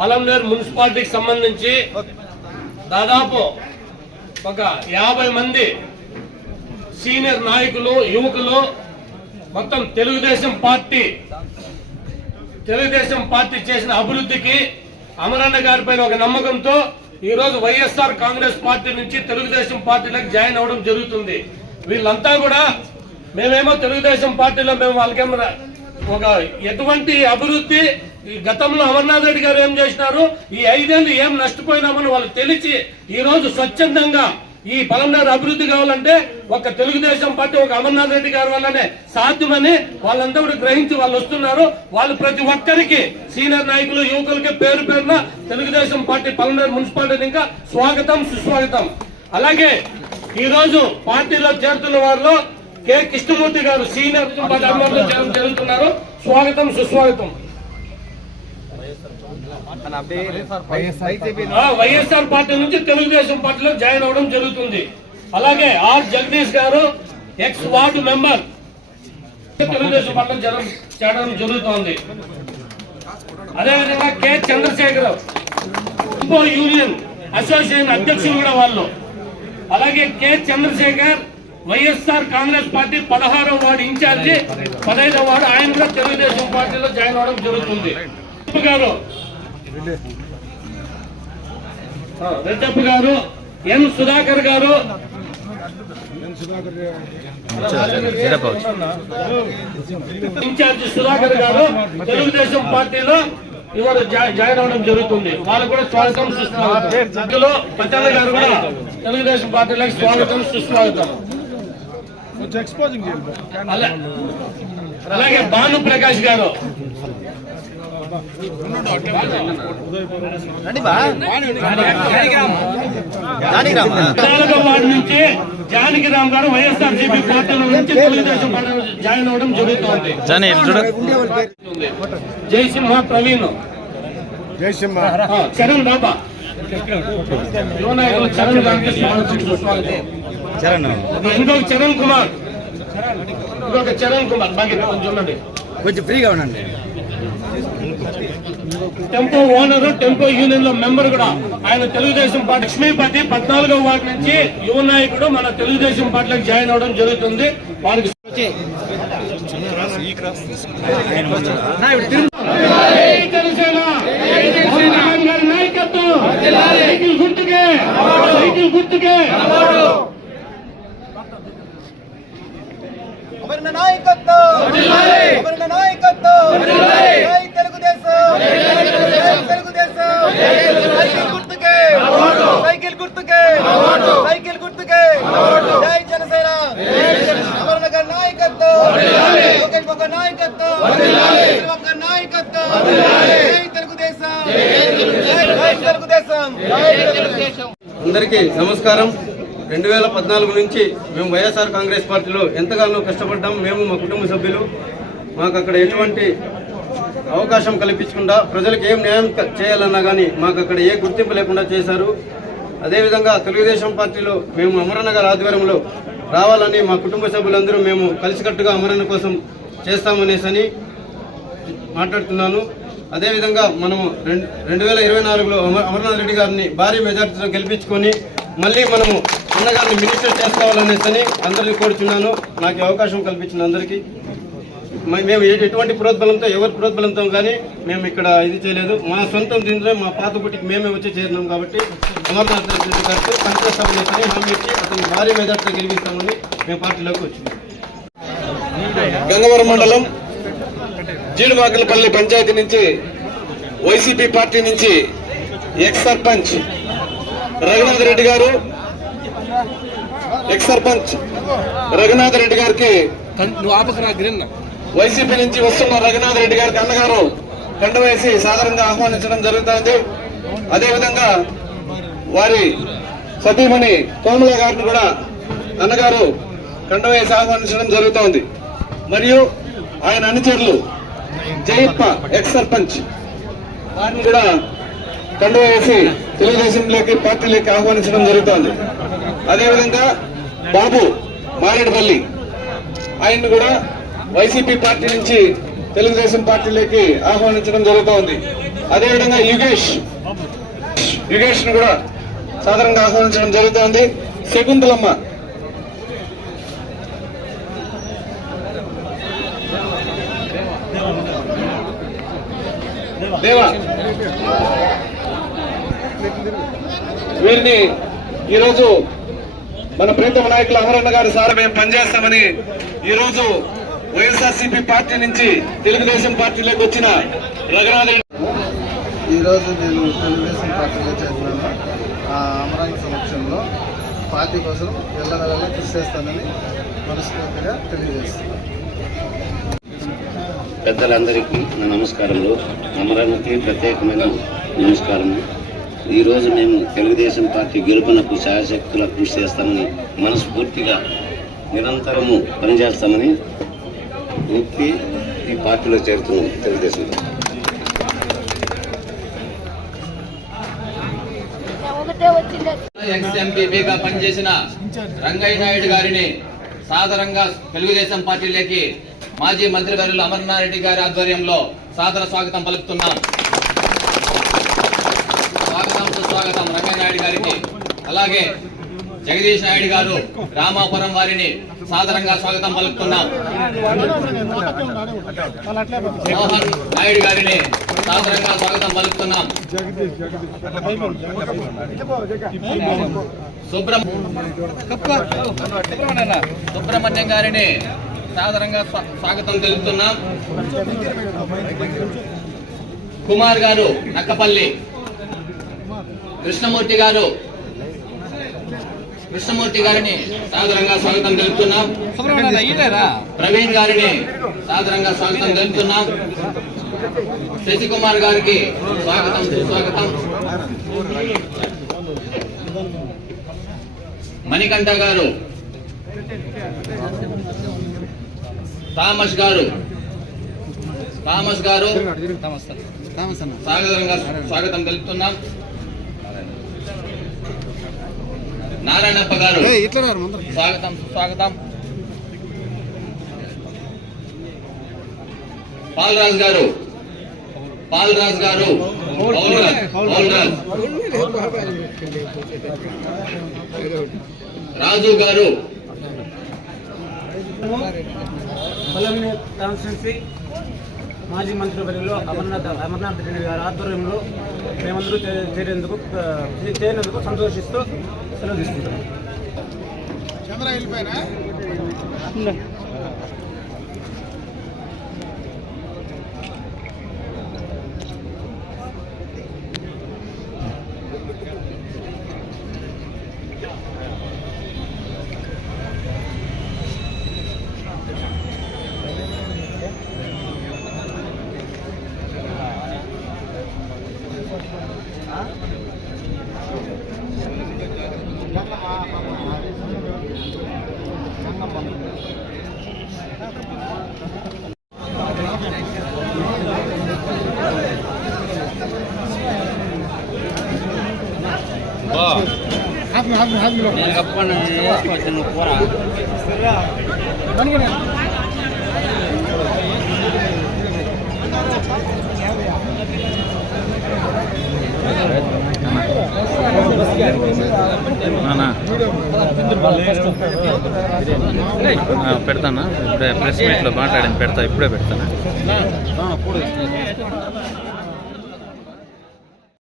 పలంనేరు మున్సిపాలిటీకి సంబంధించి దాదాపు ఒక 50 మంది సీనియర్ నాయకులు యువకులు మొత్తం తెలుగుదేశం పార్టీ చేసిన అభివృద్ధికి అమరన్న గారిపైన ఒక నమ్మకంతో ఈ రోజు వైఎస్ఆర్ కాంగ్రెస్ పార్టీ నుంచి తెలుగుదేశం పార్టీలోకి జాయిన్ అవ్వడం జరుగుతుంది. వీళ్ళంతా కూడా మేమేమో తెలుగుదేశం పార్టీలో మేము వాళ్ళకేమో ఒక ఎటువంటి అభివృద్ధి ఈ గతంలో అమర్నాథ్ రెడ్డి గారు ఏం చేసినారు, ఈ 5 ఏళ్ళు ఏం నష్టపోయినామని వాళ్ళు తెలిసి ఈ రోజు స్వచ్ఛందంగా ఈ పలంనేరు అభివృద్ధి కావాలంటే ఒక తెలుగుదేశం పార్టీ ఒక అమర్నాథ్ రెడ్డి గారి వల్లనే సాధ్యమని వాళ్ళంతా కూడా గ్రహించి వాళ్ళు వస్తున్నారు. వాళ్ళు ప్రతి ఒక్కరికి సీనియర్ నాయకులు యువకులకి పేరు పేరున తెలుగుదేశం పార్టీ పలంనేరు మున్సిపాలిటీ ఇంకా స్వాగతం సుస్వాగతం. అలాగే ఈ రోజు పార్టీలో చేరుతున్న వారిలో కె కృష్ణమూర్తి గారు సీనియర్ జరుగుతున్నారు. స్వాగతం సుస్వాగతం. వైఎస్ఆర్ పార్టీ నుంచి తెలుగుదేశం పార్టీలో జాయిన్ అవడం జరుగుతుంది. అలాగే ఆర్ జగదీష్ గారు ఎక్స్ వార్డు మెంబర్ తెలుగుదేశం పార్టీలో చేరడం జరుగుతోంది. అదేవిధంగా కె చంద్రశేఖర్ యూనియన్ అసోసియేషన్ అధ్యక్షులు కూడా వాళ్ళు. అలాగే కె చంద్రశేఖర్ వైఎస్ఆర్ కాంగ్రెస్ పార్టీ 16వ వార్డు ఇన్ఛార్జి 15వ వార్డు ఆయన కూడా తెలుగుదేశం పార్టీలో జాయిన్ అవడం జరుగుతుంది. రెడ్డప్ప గారు ఎన్ సుధాకర్ గారు ఇన్ఛార్జి సుధాకర్ గారు తెలుగుదేశం పార్టీలో ఇవాళ జాయిన్ అవడం జరుగుతుంది. వాళ్ళు కూడా స్వాగతం సుస్వాగతం. పచ్చన్న గారు కూడా తెలుగుదేశం పార్టీలోకి స్వాగతం సుస్వాగతం. అలాగే భాను ప్రకాష్ గారు 4వ వార్డు నుంచి జానకిరామ్ గారు వైఎస్ఆర్సీపీ పార్టీలో నుంచి తెలుగుదేశం పార్టీలో జాయిన్ అవడం జరుగుతోంది. జయసింహ ప్రవీణ్, చరణ్ బాబా, యువనాయకులు చరణ్ గారికి ఇంకొక చరణ్ కుమార్ బాగా చూడండి, కొంచెం ఫ్రీగా ఉండండి. టెంపో ఓనర్, టెంపో యూనియన్ లో మెంబర్ కూడా ఆయన తెలుగుదేశం పార్టీ. లక్ష్మీపతి 14వ వార్డు నుంచి యువ నాయకుడు మన తెలుగుదేశం పార్టీలోకి జాయిన్ అవడం జరుగుతుంది. వారికి సైకిల్ గుర్తుకే జై జనసేన. అమరనగర్ నాయకత్వం, లోకేష్ బాబు నాయకత్వం, నాయకత్వం. జై తెలుగుదేశం, జై తెలుగుదేశం. అందరికీ నమస్కారం. 2014 నుంచి మేము వైఎస్ఆర్ కాంగ్రెస్ పార్టీలో ఎంతగానో కష్టపడ్డాం. మేము మా కుటుంబ సభ్యులు మాకు అక్కడ ఎటువంటి అవకాశం కల్పించకుండా ప్రజలకు ఏం న్యాయం చేయాలన్నా కానీ మాకు అక్కడ ఏ గుర్తింపు లేకుండా చేశారు. అదేవిధంగా తెలుగుదేశం పార్టీలో మేము అమరన్న గారి ఆధ్వర్యంలో రావాలని మా కుటుంబ సభ్యులందరూ మేము కలిసికట్టుగా అమరన్న కోసం చేస్తామనేసని మాట్లాడుతున్నాను. అదేవిధంగా మనము 2024లో అమర్నాథ్ రెడ్డి గారిని భారీ మెజార్టీతో గెలిపించుకొని మళ్ళీ మనము అన్నగారిని మినిస్టర్ చేసుకోవాలనేసని అందరినీ కోరుచున్నాను. నాకు అవకాశం కల్పించిన అందరికీ మేము ఎటువంటి ప్రోద్బలంతో ఎవరి ప్రోద్బలంతో కానీ మేము ఇక్కడ ఇది చేయలేదు. మా సొంతం దీంట్లో మా పాత పుట్టికి మేమే వచ్చి చేరినాం కాబట్టి అమర్నాథ్ రెడ్డి గారికి పంచాయత్ సభ చేసి హామీ ఇచ్చి అతన్ని భారీ మెజార్టీతో గెలిపిస్తామని మేము పార్టీలోకి వచ్చినాం. గంగవరం మండలం జీడిమాకలపల్లి పంచాయతీ నుంచి వైసీపీ పార్టీ నుంచి ఎక్స్ సర్పంచ్ రఘునాథ్ రెడ్డి గారు, ఎక్స్ సర్పంచ్ రఘునాథ్ రెడ్డి గారికి వైసీపీ నుంచి వస్తున్న రఘునాథ్ రెడ్డి గారికి అన్నగారు కండ వేసి సాధారణంగా ఆహ్వానించడం జరుగుతుంది. అదేవిధంగా వారి సతీమణి కోమల గారిని కూడా అన్నగారు కండ వేసి ఆహ్వానించడం జరుగుతోంది. మరియు ఆయన అనుచరులు జయప్ప ఎక్స్ సర్పంచ్ వారిని కూడా కండ వేసి తెలుగుదేశంలోకి పార్టీలోకి ఆహ్వానించడం జరుగుతోంది. అదేవిధంగా బాబు మారేడుపల్లి ఆయన్ని కూడా వైసీపీ పార్టీ నుంచి తెలుగుదేశం పార్టీలోకి ఆహ్వానించడం జరుగుతోంది. అదేవిధంగా యుగేష్ ను కూడా సాధారణంగా ఆహ్వానించడం జరుగుతోంది. శకుంతలమ్మ, దేవా, వీరిని ఈరోజు మన ప్రీతమ నాయకులు అమరన్న గారి సార్ మేము పనిచేస్తామని ఈరోజు వైఎస్ఆర్సీపీ పార్టీ నుంచి తెలుగుదేశం పార్టీలోకి వచ్చిన రఘునాథ్ రెడ్డి. ఈరోజు నేను తెలుగుదేశం పార్టీలో చేరినాను. అమరావతి సమక్షంలో పార్టీ కోసం వెళ్ళ కృషి చేస్తానని మనస్ఫూర్తిగా తెలియజేస్తున్నాను. పెద్దలందరికీ నా నమస్కారములు. అమరావతికి ప్రత్యేకమైన నమస్కారము. ఈరోజు మేము తెలుగుదేశం పార్టీ గెలుపునకు శాయశక్తుల కృషి చేస్తామని మనస్ఫూర్తిగా నిరంతరము పనిచేస్తామని వ్యక్తి ఈ పార్టీలో చేరుతున్నాం. తెలుగుదేశంలో ఎక్స్ఎంపీగా పనిచేసిన రంగయ్య నాయుడు గారిని సాదరంగా తెలుగుదేశం పార్టీలోకి మాజీ మంత్రివర్యులు అమర్నాథ్ రెడ్డి గారి ఆధ్వర్యంలో సాదర స్వాగతం పలుకుతున్నాం. స్వాగతం రంగయ్య నాయుడు గారికి. అలాగే జగదీష్ నాయుడు గారు రామాపురం వారిని సాదరంగా స్వాగతం పలుకుతున్నాం. మోహన్ నాయుడు గారిని సాదరంగా స్వాగతం పలుకుతున్నాం. సుబ్రహ్మణ్యం గారిని సాదరంగా స్వాగతం తెలుపుతున్నాం. కుమార్ గారు నక్కపల్లి, కృష్ణమూర్తి గారిని సాదరంగా స్వాగతం తెలుపుతున్నాం. ప్రవీణ్ గారిని సాదరంగా స్వాగతం తెలుపుతున్నాం. శశికుమార్ గారికి స్వాగతం సుస్వాగతం. మణికంఠ గారు, థామస్ గారు సాదరంగా స్వాగతం తెలుపుతున్నాం. నారాయణప్ప గారు స్వాగతం సుస్వాగతం. పాల్రాజ్ గారు రాజు గారు, కాన్స్టిట్యున్సీ మాజీ మంత్రివర్యులు అమర్నాథ్ రెడ్డి గారి ఆధ్వర్యంలో మేమందరూ చేరినందుకు సంతోషిస్తూ సెలవు తీసుకుంటున్నాం. పెడతానా ప్రెస్ మీట్లో మాట్లాడింది పెడతా, ఇప్పుడే పెడతానా.